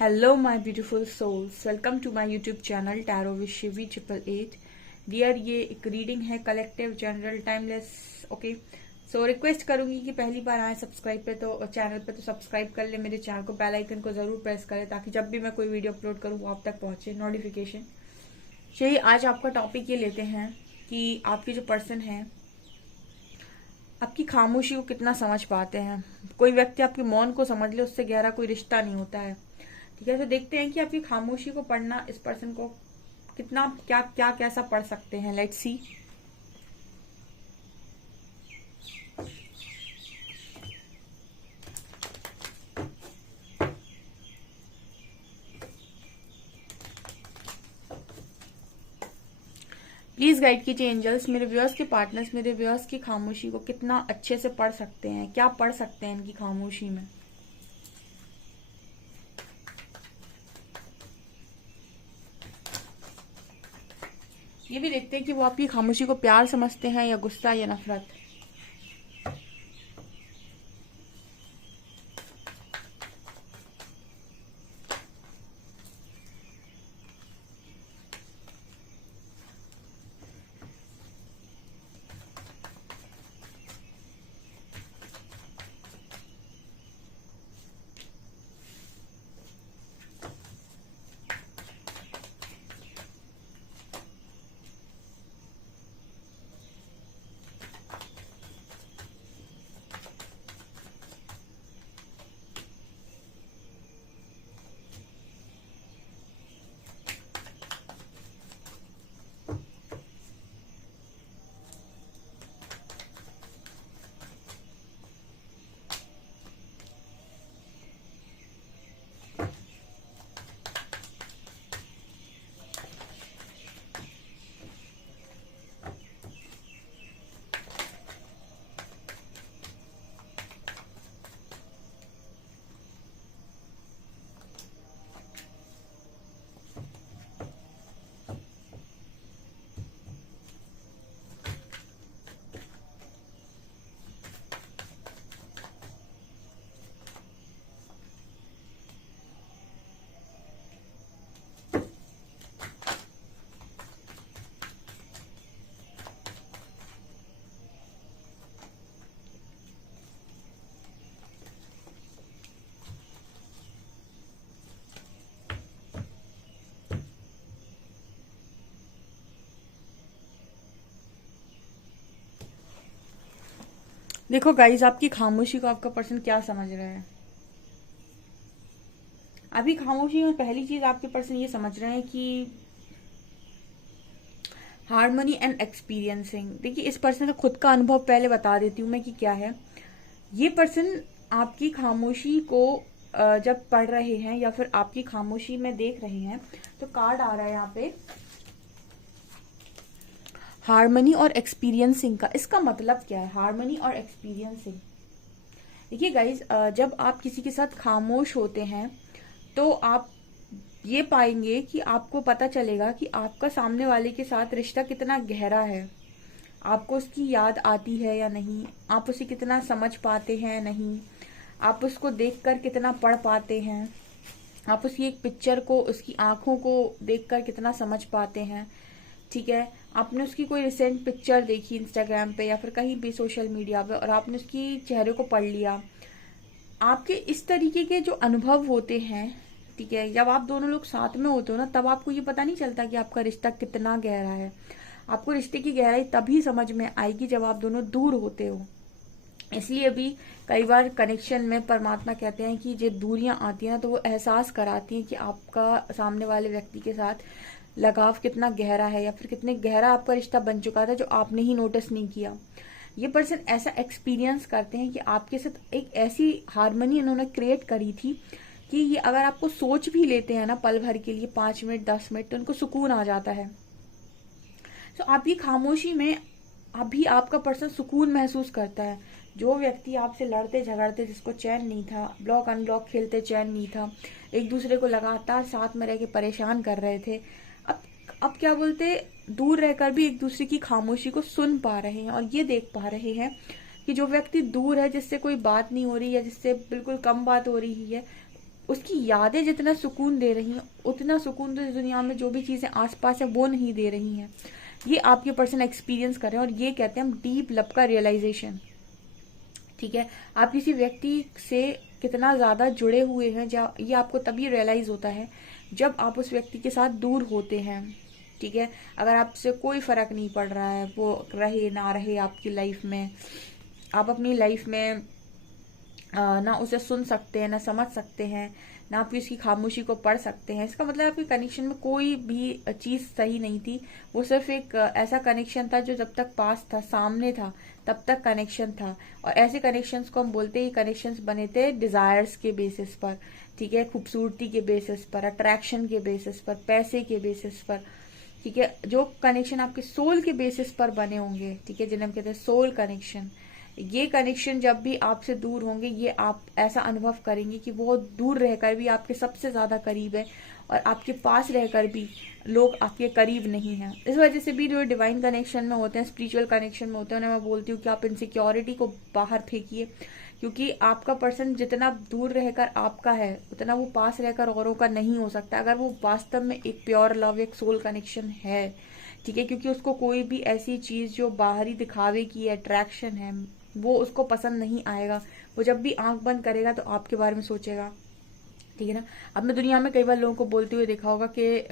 Hello, my beautiful souls. Welcome to my YouTube channel Tarot with Shivi 888. Dear, ये एक reading है collective general timeless. Okay, so request करूंगी कि पहली बार आए सब्सक्राइब पे तो चैनल पे तो सब्सक्राइब कर ले मेरे चैनल को, बेल आइकन को जरूर प्रेस करें ताकि जब भी मैं कोई वीडियो अपलोड करूँ वो आप तक पहुंचे नोटिफिकेशन. चलिए, आज आपका टॉपिक ये लेते हैं कि आपके जो पर्सन है आपकी खामोशी को कितना समझ पाते हैं. कोई व्यक्ति आपके मौन को समझ ले, उससे गहरा कोई रिश्ता नहीं होता है. ठीक है, तो देखते हैं कि आपकी खामोशी को पढ़ना इस पर्सन को कितना क्या क्या कैसा पढ़ सकते हैं. Let's see. प्लीज गाइड कीजिए एंजल्स, मेरे व्यूअर्स के पार्टनर्स मेरे व्यूअर्स की खामोशी को कितना अच्छे से पढ़ सकते हैं, क्या पढ़ सकते हैं इनकी खामोशी में. ये भी देखते हैं कि वो आपकी खामोशी को प्यार समझते हैं या गुस्सा या नफरत. देखो गाइज, आपकी खामोशी को आपका पर्सन क्या समझ रहा है. अभी खामोशी में पहली चीज आपके पर्सन ये समझ रहे हैं कि हार्मनी एंड एक्सपीरियंसिंग. देखिए, इस पर्सन का खुद का अनुभव पहले बता देती हूँ मैं कि क्या है. ये पर्सन आपकी खामोशी को जब पढ़ रहे हैं या फिर आपकी खामोशी में देख रहे हैं तो कार्ड आ रहा है यहाँ पे हार्मनी और एक्सपीरियंसिंग का. इसका मतलब क्या है हार्मनी और एक्सपीरियंसिंग? देखिए गाइज, जब आप किसी के साथ खामोश होते हैं तो आप ये पाएंगे कि आपको पता चलेगा कि आपका सामने वाले के साथ रिश्ता कितना गहरा है. आपको उसकी याद आती है या नहीं, आप उसे कितना समझ पाते हैं नहीं, आप उसको देखकर कितना पढ़ पाते हैं, आप उसकी एक पिक्चर को उसकी आंखों को देखकर कितना समझ पाते हैं. ठीक है, आपने उसकी कोई रिसेंट पिक्चर देखी इंस्टाग्राम पे या फिर कहीं भी सोशल मीडिया पे और आपने उसकी चेहरे को पढ़ लिया. आपके इस तरीके के जो अनुभव होते हैं, ठीक है, जब आप दोनों लोग साथ में होते हो ना तब आपको ये पता नहीं चलता कि आपका रिश्ता कितना गहरा है. आपको रिश्ते की गहराई तभी समझ में आएगी जब आप दोनों दूर होते हो. इसलिए भी कई बार कनेक्शन में परमात्मा कहते हैं कि जब दूरियां आती हैं ना तो वो एहसास कराती हैं कि आपका सामने वाले व्यक्ति के साथ लगाव कितना गहरा है या फिर कितने गहरा आपका रिश्ता बन चुका था जो आपने ही नोटिस नहीं किया. ये पर्सन ऐसा एक्सपीरियंस करते हैं कि आपके साथ एक ऐसी हार्मनी इन्होंने क्रिएट करी थी कि ये अगर आपको सोच भी लेते हैं ना पल भर के लिए 5 मिनट 10 मिनट तो उनको सुकून आ जाता है. तो आपकी खामोशी में अभी आपका पर्सन सुकून महसूस करता है. जो व्यक्ति आपसे लड़ते झगड़ते, जिसको चैन नहीं था, ब्लॉक अनब्लॉक खेलते चैन नहीं था, एक दूसरे को लगातार साथ में रह के परेशान कर रहे थे, अब क्या बोलते, दूर रहकर भी एक दूसरे की खामोशी को सुन पा रहे हैं और ये देख पा रहे हैं कि जो व्यक्ति दूर है, जिससे कोई बात नहीं हो रही है, जिससे बिल्कुल कम बात हो रही है, उसकी यादें जितना सुकून दे रही हैं उतना सुकून तो इस दुनिया में जो भी चीजें आसपास है वो नहीं दे रही हैं। ये आपके पर्सन एक्सपीरियंस कर रहे हैं और ये कहते हैं हम डीप लव का रियलाइजेशन। ठीक है, आप किसी व्यक्ति से कितना ज्यादा जुड़े हुए हैं ये आपको तभी रियलाइज होता है जब आप उस व्यक्ति के साथ दूर होते हैं। ठीक है, अगर आपसे कोई फर्क नहीं पड़ रहा है, वो रहे ना रहे आपकी लाइफ में, आप अपनी लाइफ में ना उसे सुन सकते हैं, ना समझ सकते हैं, ना आप उसकी खामोशी को पढ़ सकते हैं, इसका मतलब आपके कनेक्शन में कोई भी चीज सही नहीं थी। वो सिर्फ एक ऐसा कनेक्शन था जो जब तक पास था, सामने था, तब तक कनेक्शन था। और ऐसे कनेक्शंस को हम बोलते हैं, कनेक्शंस बने थे डिजायर्स के बेसिस पर। ठीक है, खूबसूरती के बेसिस पर, अट्रैक्शन के बेसिस पर, पैसे के बेसिस पर। ठीक है, जो कनेक्शन आपके सोल के बेसिस पर बने होंगे, ठीक है, जिन्हें हम कहते हैं सोल कनेक्शन, ये कनेक्शन जब भी आपसे दूर होंगे, ये आप ऐसा अनुभव करेंगे कि वो दूर रहकर भी आपके सबसे ज्यादा करीब है और आपके पास रहकर भी लोग आपके करीब नहीं हैं। इस वजह से भी जो डिवाइन कनेक्शन में होते हैं, स्पिरिचुअल कनेक्शन में होते हैं, उन्हें मैं बोलती हूँ कि आप इनसिक्योरिटी को बाहर फेंकिए, क्योंकि आपका पर्सन जितना दूर रहकर आपका है उतना वो पास रहकर औरों का नहीं हो सकता, अगर वो वास्तव में एक प्योर लव, एक सोल कनेक्शन है। ठीक है, क्योंकि उसको कोई भी ऐसी चीज जो बाहरी दिखावे की अट्रैक्शन है वो उसको पसंद नहीं आएगा। वो जब भी आंख बंद करेगा तो आपके बारे में सोचेगा। ठीक है ना। अब मैं दुनिया में कई बार लोगों को बोलते हुए देखा होगा कि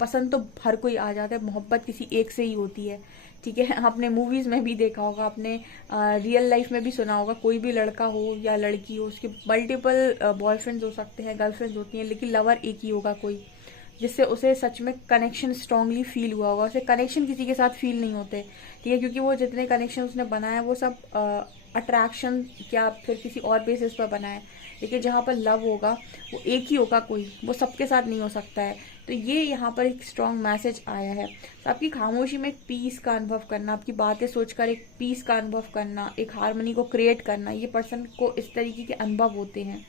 पसंद तो हर कोई आ जाता है, मोहब्बत किसी एक से ही होती है। ठीक है, आपने मूवीज में भी देखा होगा, आपने रियल लाइफ में भी सुना होगा, कोई भी लड़का हो या लड़की हो, उसके मल्टीपल बॉयफ्रेंड्स हो सकते हैं, गर्लफ्रेंड्स होती हैं, लेकिन लवर एक ही होगा कोई, जिससे उसे सच में कनेक्शन स्ट्रांगली फील हुआ होगा। उसे कनेक्शन किसी के साथ फील नहीं होते। ठीक है, क्योंकि वो जितने कनेक्शन उसने बनाया वो सब अट्रैक्शन या फिर किसी और बेसिस पर बनाए। लेकिन जहाँ पर लव होगा वो एक ही होगा कोई, वो सबके साथ नहीं हो सकता है। तो ये यहाँ पर एक स्ट्रांग मैसेज आया है। तो आपकी खामोशी में एक पीस का अनुभव करना, आपकी बातें सोचकर एक पीस का अनुभव करना, एक हार्मनी को क्रिएट करना, ये पर्सन को इस तरीके के अनुभव होते हैं।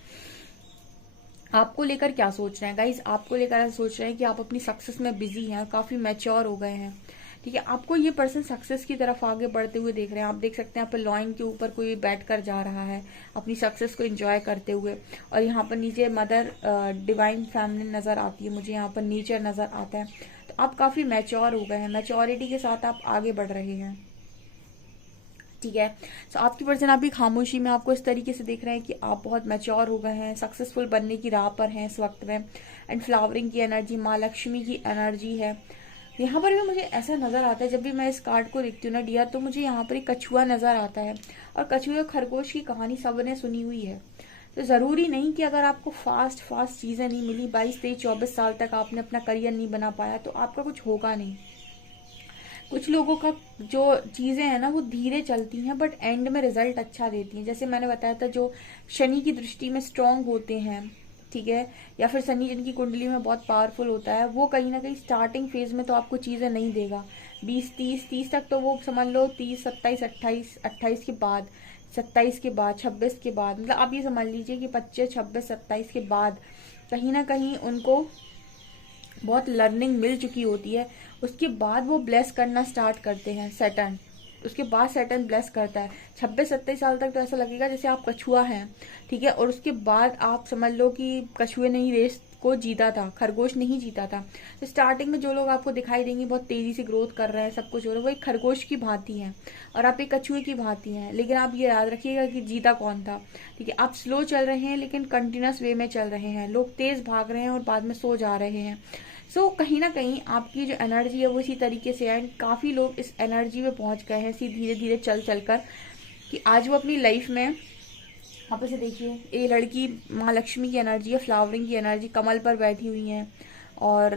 आपको लेकर क्या सोच रहे हैं गाइज? आपको लेकर ऐसा सोच रहे हैं कि आप अपनी सक्सेस में बिजी हैं, काफी मैच्योर हो गए हैं। ठीक है, आपको ये पर्सन सक्सेस की तरफ आगे बढ़ते हुए देख रहे हैं। आप देख सकते हैं यहाँ पर लॉइन के ऊपर कोई बैठ कर जा रहा है अपनी सक्सेस को एंजॉय करते हुए, और यहाँ पर नीचे मदर डिवाइन फैमिली नजर आती है, मुझे यहाँ पर नेचर नजर आता है। तो आप काफी मैच्योर हो गए हैं, मैच्योरिटी के साथ आप आगे बढ़ रहे हैं। ठीक है, तो आपकी पर्सन आपकी खामोशी में आपको इस तरीके से देख रहे हैं कि आप बहुत मैच्योर हो गए हैं, सक्सेसफुल बनने की राह पर हैं इस वक्त में। एंड फ्लावरिंग की एनर्जी, माँ लक्ष्मी की एनर्जी है यहाँ पर भी। मुझे ऐसा नजर आता है जब भी मैं इस कार्ड को देखती हूँ ना डियर, तो मुझे यहाँ पर एक कछुआ नजर आता है, और कछुए और खरगोश की कहानी सबने सुनी हुई है। तो जरूरी नहीं कि अगर आपको फास्ट चीजें नहीं मिली, 22, 23, 24 साल तक आपने अपना करियर नहीं बना पाया, तो आपका कुछ होगा नहीं। कुछ लोगों का जो चीजें हैं ना वो धीरे चलती हैं बट एंड में रिजल्ट अच्छा देती हैं। जैसे मैंने बताया था, जो शनि की दृष्टि में स्ट्रांग होते हैं, ठीक है, या फिर शनि जिनकी कुंडली में बहुत पावरफुल होता है, वो कहीं ना कहीं स्टार्टिंग फेज में तो आपको चीजें नहीं देगा। 20, 30 तक तो वो समझ लो, 30, 27, 28, 28 के बाद, 27 के बाद, 26 के बाद, मतलब आप ये समझ लीजिए कि 25, 26, 27 के बाद कहीं ना कहीं उनको बहुत लर्निंग मिल चुकी होती है। उसके बाद वो ब्लेस करना स्टार्ट करते हैं सैटर्न, उसके बाद सैटर्न ब्लेस करता है। 26-27 साल तक तो ऐसा लगेगा जैसे आप कछुआ हैं। ठीक है, और उसके बाद आप समझ लो कि कछुए ने ही रेस को जीता था, खरगोश नहीं जीता था। तो स्टार्टिंग में जो लोग आपको दिखाई देंगे बहुत तेजी से ग्रोथ कर रहे हैं, सब कुछ हो रहा है, वो एक खरगोश की भांति हैं और आप एक कछुए की भांति हैं। लेकिन आप ये याद रखिएगा कि जीता कौन था। ठीक है, आप स्लो चल रहे हैं लेकिन कंटिन्यूस वे में चल रहे हैं। लोग तेज भाग रहे हैं और बाद में सो जा रहे हैं। सो कहीं ना कहीं आपकी जो एनर्जी है वो इसी तरीके से है। एंड काफी लोग इस एनर्जी में पहुंच गए हैं इसी धीरे धीरे चल चल कर, कि आज वो अपनी लाइफ में, आप इसे देखिए, ये लड़की माँ लक्ष्मी की एनर्जी है, फ्लावरिंग की एनर्जी, कमल पर बैठी हुई है। और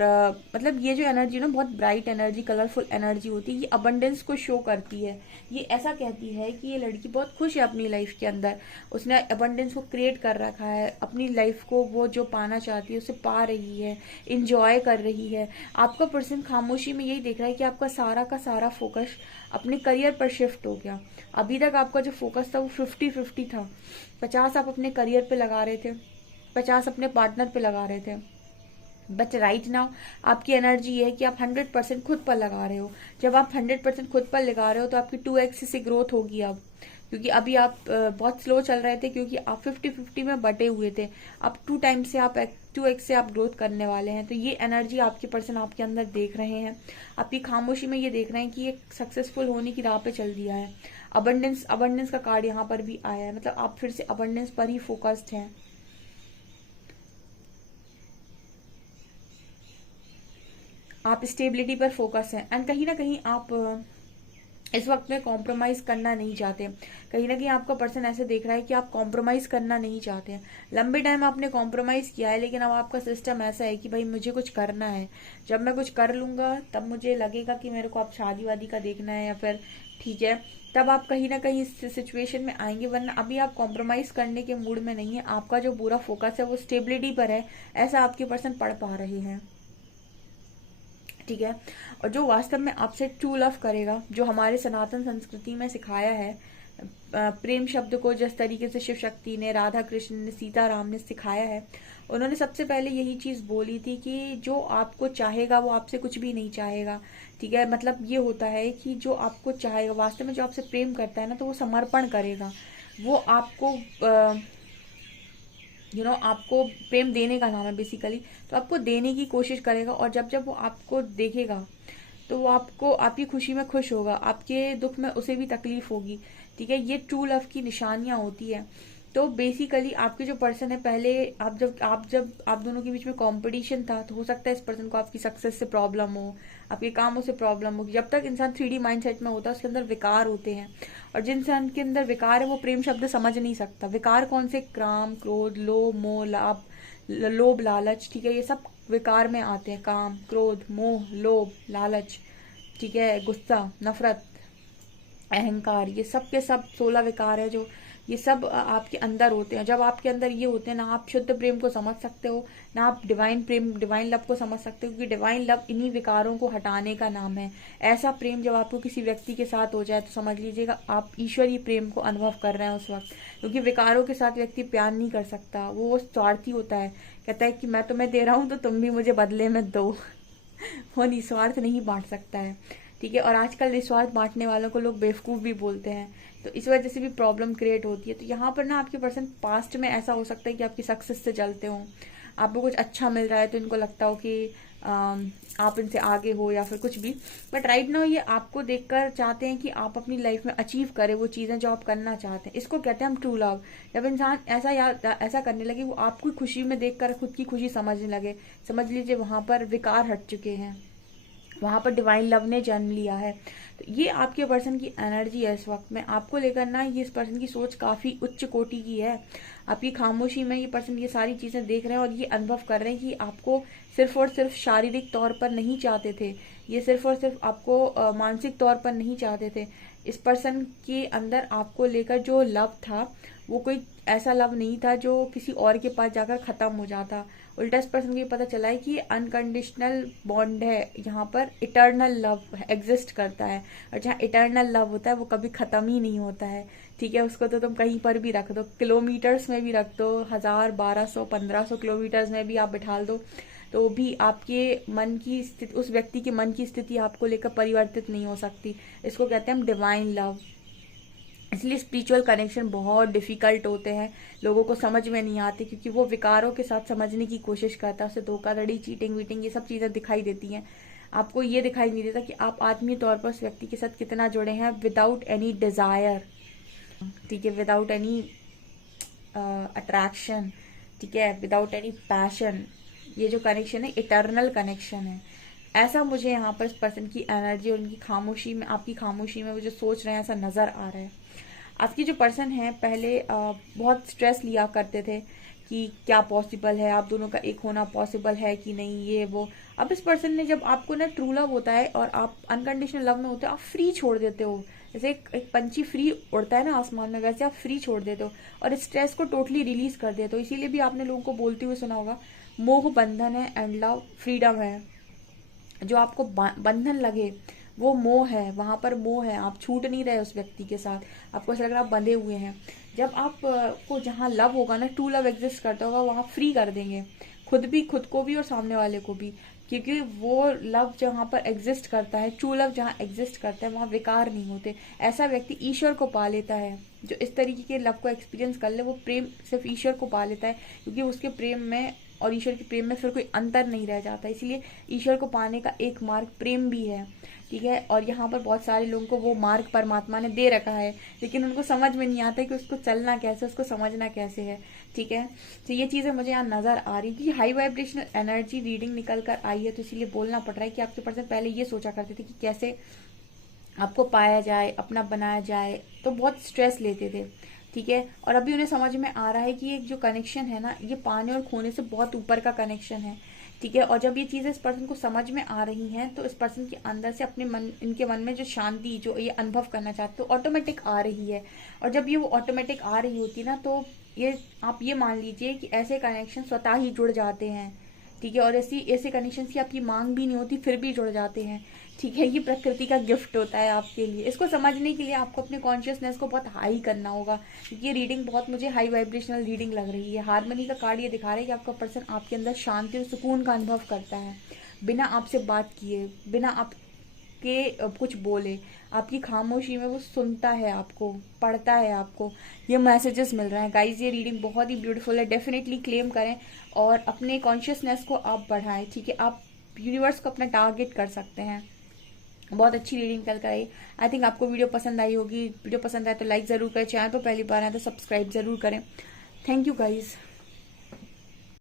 मतलब ये जो एनर्जी ना बहुत ब्राइट एनर्जी, कलरफुल एनर्जी होती है, ये अबंडेंस को शो करती है। ये ऐसा कहती है कि ये लड़की बहुत खुश है अपनी लाइफ के अंदर, उसने अबंडेंस को क्रिएट कर रखा है, अपनी लाइफ को वो जो पाना चाहती है उसे पा रही है, इंजॉय कर रही है। आपका पर्सन खामोशी में यही देख रहा है कि आपका सारा का सारा फोकस अपने करियर पर शिफ्ट हो गया। अभी तक आपका जो फोकस था वो 50-50 था। 50 आप अपने करियर पे लगा रहे थे, 50 अपने पार्टनर पे लगा रहे थे। बट राइट नाउ आपकी एनर्जी ये है कि आप 100% खुद पर लगा रहे हो। जब आप 100% खुद पर लगा रहे हो तो आपकी 2x से ग्रोथ होगी। अब क्योंकि अभी आप बहुत स्लो चल रहे थे, क्योंकि आप 50-50 में बटे हुए थे। अब 2 टाइम से आप 2x से आप ग्रोथ करने वाले हैं। तो ये एनर्जी आपके पर्सन आपके अंदर देख रहे हैं। आपकी खामोशी में ये देख रहे हैं कि ये सक्सेसफुल होने की राह पे चल दिया है। अबंडेंस का कार्ड यहाँ पर भी आया है, मतलब आप फिर से अबंडेंस पर ही फोकस्ड हैं। आप स्टेबिलिटी पर फोकस हैं, एंड कहीं ना कहीं आप इस वक्त में कॉम्प्रोमाइज करना नहीं चाहते। कहीं ना कहीं आपका पर्सन ऐसे देख रहा है कि आप कॉम्प्रोमाइज करना नहीं चाहते हैं। लंबे टाइम आपने कॉम्प्रोमाइज किया है, लेकिन अब आपका सिस्टम ऐसा है कि भाई मुझे कुछ करना है। जब मैं कुछ कर लूंगा तब मुझे लगेगा कि मेरे को अब शादी वादी का देखना है, या फिर ठीक है, तब आप कहीं ना कहीं इस सिचुएशन में आएंगे। वरना अभी आप कॉम्प्रोमाइज करने के मूड में नहीं है। आपका जो पूरा फोकस है वो स्टेबिलिटी पर है, ऐसा आपके पर्सन पढ़ पा रहे हैं। ठीक है, और जो वास्तव में आपसे ट्रू लव करेगा, जो हमारे सनातन संस्कृति में सिखाया है, प्रेम शब्द को जिस तरीके से शिव शक्ति ने, राधा कृष्ण ने, सीता राम ने सिखाया है, उन्होंने सबसे पहले यही चीज बोली थी कि जो आपको चाहेगा वो आपसे कुछ भी नहीं चाहेगा। ठीक है, मतलब ये होता है कि जो आपको चाहेगा, वास्तव में जो आपसे प्रेम करता है ना, तो वो समर्पण करेगा। वो आपको आपको प्रेम देने का नाम है बेसिकली। तो आपको देने की कोशिश करेगा, और जब जब वो आपको देखेगा तो वो आपको, आपकी खुशी में खुश होगा, आपके दुख में उसे भी तकलीफ होगी। ठीक है, ये ट्रू लव की निशानियां होती है। तो बेसिकली आपके जो पर्सन है, पहले जब आप दोनों के बीच में कंपटीशन था, तो हो सकता है इस पर्सन को आपकी सक्सेस से प्रॉब्लम हो, आपके कामों से प्रॉब्लम हो। जब तक इंसान 3D माइंडसेट में होता है, उसके अंदर विकार होते हैं, और जिन इंसान के अंदर विकार है वो प्रेम शब्द समझ नहीं सकता। विकार कौन से? काम, क्रोध, लोभ, मोह, लोभ, लालच। ठीक है, ये सब विकार में आते हैं। काम, क्रोध, मोह, लोभ, लालच, ठीक है, गुस्सा, नफरत, अहंकार, ये सब के सब 16 विकार है, जो ये सब आपके अंदर होते हैं। जब आपके अंदर ये होते हैं ना, आप शुद्ध प्रेम को समझ सकते हो, ना आप डिवाइन प्रेम, डिवाइन लव को समझ सकते हो, क्योंकि डिवाइन लव इन्हीं विकारों को हटाने का नाम है। ऐसा प्रेम जब आपको किसी व्यक्ति के साथ हो जाए, तो समझ लीजिएगा आप ईश्वरीय प्रेम को अनुभव कर रहे हैं उस वक्त। क्योंकि विकारों के साथ व्यक्ति प्यार नहीं कर सकता, वो स्वार्थी होता है। कहता है कि मैं तुम्हें दे रहा हूँ तो तुम भी मुझे बदले में दो। वो निस्वार्थ नहीं बांट सकता है। ठीक है, और आजकल निस्वार्थ बांटने वालों को लोग बेवकूफ भी बोलते हैं, तो इस वजह से भी प्रॉब्लम क्रिएट होती है। तो यहाँ पर ना आपके पर्सन पास्ट में ऐसा हो सकता है कि आपकी सक्सेस से जलते हो, आपको कुछ अच्छा मिल रहा है तो इनको लगता हो कि आप इनसे आगे हो, या फिर कुछ भी। बट राइट नाउ ये आपको देखकर चाहते हैं कि आप अपनी लाइफ में अचीव करें वो चीजें जो आप करना चाहते हैं। इसको कहते हैं हम ट्रू लव। जब इंसान ऐसा करने लगे, वो आपकी खुशी में देखकर खुद की खुशी समझने लगे, समझ लीजिए वहां पर विकार हट चुके हैं, वहां पर डिवाइन लव ने जन्म लिया है। तो ये आपके पर्सन की एनर्जी है इस वक्त में। आपको लेकर ना ये इस पर्सन की सोच काफी उच्च कोटि की है। आपकी खामोशी में ये पर्सन ये सारी चीजें देख रहे हैं, और ये अनुभव कर रहे हैं कि आपको सिर्फ और सिर्फ शारीरिक तौर पर नहीं चाहते थे, ये सिर्फ और सिर्फ आपको मानसिक तौर पर नहीं चाहते थे। इस पर्सन के अंदर आपको लेकर जो लव था, वो कोई ऐसा लव नहीं था जो किसी और के पास जाकर खत्म हो जाता। उल्टा इस पर्सन को ये पता चला है कि अनकंडीशनल बॉन्ड है, यहाँ पर इटर्नल लव एग्जिस्ट करता है। और जहाँ इटर्नल लव होता है वो कभी खत्म ही नहीं होता है। ठीक है, उसको तो तुम कहीं पर भी रख दो, किलोमीटर्स में भी रख दो, 1000, 1200, 1500 किलोमीटर्स में भी आप बिठा दो, तो भी आपके मन की स्थिति, उस व्यक्ति के मन की स्थिति आपको लेकर परिवर्तित नहीं हो सकती। इसको कहते हैं हम डिवाइन लव। इसलिए स्पिरिचुअल कनेक्शन बहुत डिफिकल्ट होते हैं, लोगों को समझ में नहीं आते, क्योंकि वो विकारों के साथ समझने की कोशिश करता है। उसे धोखाधड़ी, चीटिंग वीटिंग, ये सब चीजें दिखाई देती हैं। आपको ये दिखाई नहीं देता कि आप आत्मीय तौर पर उस व्यक्ति के साथ कितना जुड़े हैं, विदाउट एनी डिजायर। ठीक है, विदाउट एनी अट्रैक्शन। ठीक है, विदाउट एनी पैशन। ये जो कनेक्शन है इटर्नल कनेक्शन है। ऐसा मुझे यहाँ पर इस पर्सन की एनर्जी और उनकी खामोशी में, आपकी खामोशी में वो जो सोच रहे हैं, ऐसा नजर आ रहा है। आपकी जो पर्सन है, पहले बहुत स्ट्रेस लिया करते थे कि क्या पॉसिबल है, आप दोनों का एक होना पॉसिबल है कि नहीं, ये वो। अब इस पर्सन ने, जब आपको ना ट्रू लव होता है और आप अनकंडीशनल लव में होते हो, आप फ्री छोड़ देते हो। जैसे एक पंछी फ्री उड़ता है ना आसमान में, वैसे आप फ्री छोड़ देते हो और स्ट्रेस को टोटली रिलीज कर देते हो। इसीलिए भी आपने लोगों को बोलते हुए सुना होगा, मोह बंधन है एंड लव फ्रीडम है। जो आपको बंधन लगे वो मोह है, वहां पर मोह है, आप छूट नहीं रहे उस व्यक्ति के साथ, आपको ऐसा लग रहा है आप बंधे हुए हैं। जब आप को जहाँ लव होगा ना, ट्रू लव एग्जिस्ट करता होगा, वहां फ्री कर देंगे, खुद को भी और सामने वाले को भी। क्योंकि वो लव जहाँ पर एग्जिस्ट करता है, ट्रू लव जहाँ एग्जिस्ट करता है, वहाँ विकार नहीं होते। ऐसा व्यक्ति ईश्वर को पा लेता है। जो इस तरीके के लव को एक्सपीरियंस कर ले, वो प्रेम सिर्फ ईश्वर को पा लेता है, क्योंकि उसके प्रेम में और ईश्वर के प्रेम में फिर कोई अंतर नहीं रह जाता। इसलिए ईश्वर को पाने का एक मार्ग प्रेम भी है, ठीक है। और यहाँ पर बहुत सारे लोगों को वो मार्ग परमात्मा ने दे रखा है, लेकिन उनको समझ में नहीं आता कि उसको चलना कैसे, उसको समझना कैसे है, ठीक है। तो ये चीज़ें मुझे यहाँ नजर आ रही कि हाई वाइब्रेशनल एनर्जी रीडिंग निकल कर आई है, तो इसीलिए बोलना पड़ रहा है कि आपके पर्सन पहले ये सोचा करते थे कि कैसे आपको पाया जाए, अपना बनाया जाए, तो बहुत स्ट्रेस लेते थे, ठीक है। और अभी उन्हें समझ में आ रहा है कि एक जो कनेक्शन है ना, ये पाने और खोने से बहुत ऊपर का कनेक्शन है, ठीक है। और जब ये चीजें इस पर्सन को समझ में आ रही हैं, तो इस पर्सन के अंदर से अपने मन, इनके मन में जो शांति, जो ये अनुभव करना चाहते हो, ऑटोमेटिक आ रही है। और जब ये वो ऑटोमेटिक आ रही होती है ना, तो ये आप ये मान लीजिए कि ऐसे कनेक्शन स्वतः ही जुड़ जाते हैं, ठीक है। और ऐसी ऐसे कनेक्शन की आपकी मांग भी नहीं होती, फिर भी जुड़ जाते हैं, ठीक है। ये प्रकृति का गिफ्ट होता है आपके लिए। इसको समझने के लिए आपको अपने कॉन्शियसनेस को बहुत हाई करना होगा, क्योंकि ये रीडिंग बहुत मुझे हाई वाइब्रेशनल रीडिंग लग रही है। हारमनी का कार्ड ये दिखा रहा है कि आपका पर्सन आपके अंदर शांति और सुकून का अनुभव करता है, बिना आपसे बात किए, बिना आपके कुछ बोले। आपकी खामोशी में वो सुनता है आपको, पढ़ता है आपको। ये मैसेजेस मिल रहे हैं गाइज। ये रीडिंग बहुत ही ब्यूटीफुल है, डेफिनेटली क्लेम करें और अपने कॉन्शियसनेस को आप बढ़ाएं, ठीक है। आप यूनिवर्स को अपना टारगेट कर सकते हैं। बहुत अच्छी रीडिंग कल कर आई। आई थिंक आपको वीडियो पसंद आई होगी। वीडियो पसंद आए तो लाइक जरूर करें, चैनल पर पहली बार आए तो सब्सक्राइब जरूर करें। Thank you guys.